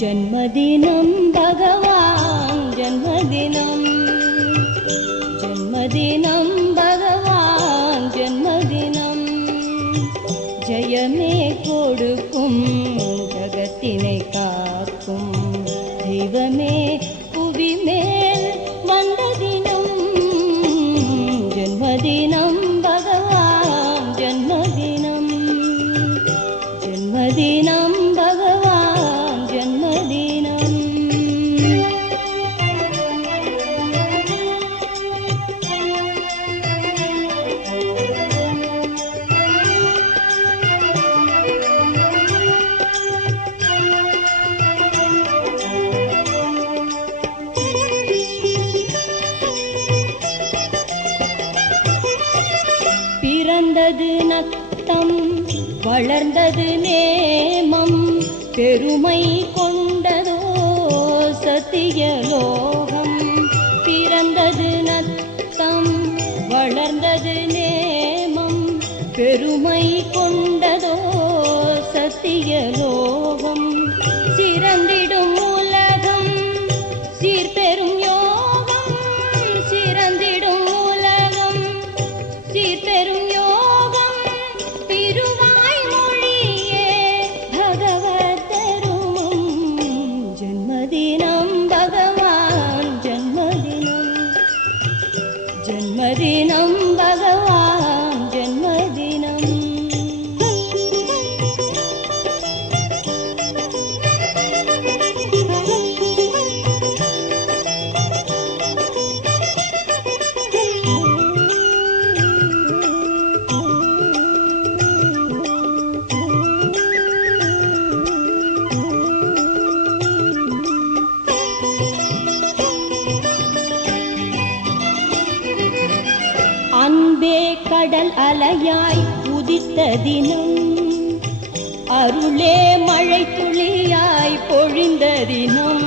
जन्मदिनं भगवान् जन्मदिनं जन्मदिनं भगवान् जन्मदिनं जयमे कोडुक्कुम जगत्तिनै काक्कुम தெய்வமே புவி மேல் வந்த தினம் ஜன்மதினம் பகவான் ஜன்மதினம் ஜன்மதினம் பகவான் ஜன்மதினம் பிறந்தது நத்தம் வளர்ந்தது நேமம் பெருமை கொண்டதோ சத்தியலோகம் பிறந்தது நத்தம் வளர்ந்தது நேமம் பெருமை கொண்டதோ சத்தியலோகம் சிறந்திடும் உலகம் சீர்பெரும் யோகம் சிறந்திடும் உலகம் சீர்பெரும் யோகம் திருவாய் மொழியே பகவத் தருமம் ஜன்மதினம் பகவான் ஜன்மதினம் ஜன்மதினம் பகவான் ஜன்மதினம் அன்பே கடல் அலையாய் உதித்த தினம் அருளே மழை துளியாய் பொழிந்த தினம்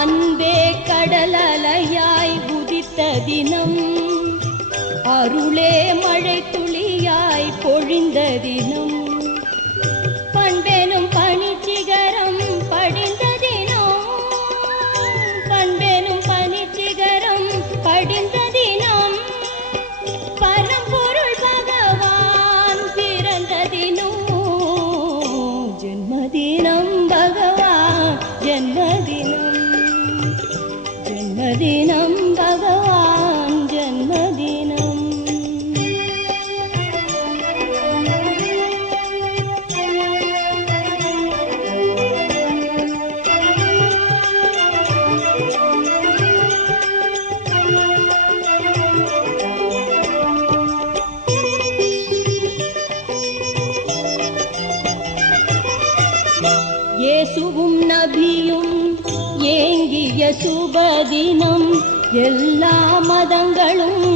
அன்பே கடல் அலையாய் உதித்த தினம் அருளே மழை துளியாய் பொழிந்த தினம் பண்பெனும் பனிச்சிகரம் படிந்த தினம் பண்பெனும் பனிச்சிகரம் படிந்த தினம் பரம்பொருள் பகவான் பிறந்த தினம் ஜன்மதினம் பகவான் ஜன்மதினம் ஜன்மதினம் பகவான் ஜன்மதினம் இயேசுவும் நபியும் ஏங்கிய சுபதினம் எல்லா மதங்களும்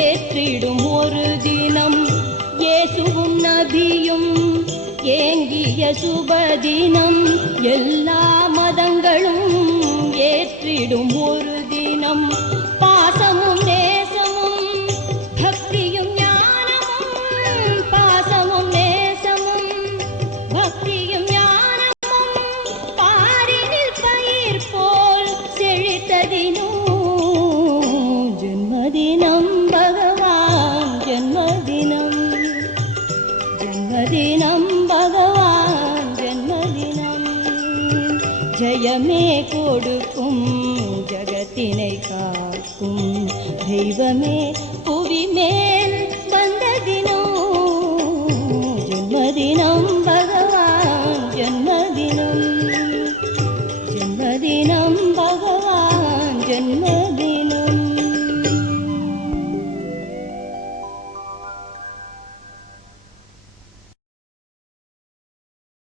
ஏற்றிடும் ஒரு தினம் இயேசுவும் நபியும் ஏங்கிய சுபதினம் எல்லா மதங்களும் ஏற்றிடும் ஒரு தினம் பாசமும் நேசமும் பக்தியும் ஞானமும் பாசமும் நேசமும் பக்தியும் ஜன்மதினம் பகவான் ஜன்மதினம் ஜன்மதினம் பகவான் ஜன்மதினம் ஜெயமே கொடுக்கும் ஜகத்தினை காக்கும் தெய்வமே புவி மேல்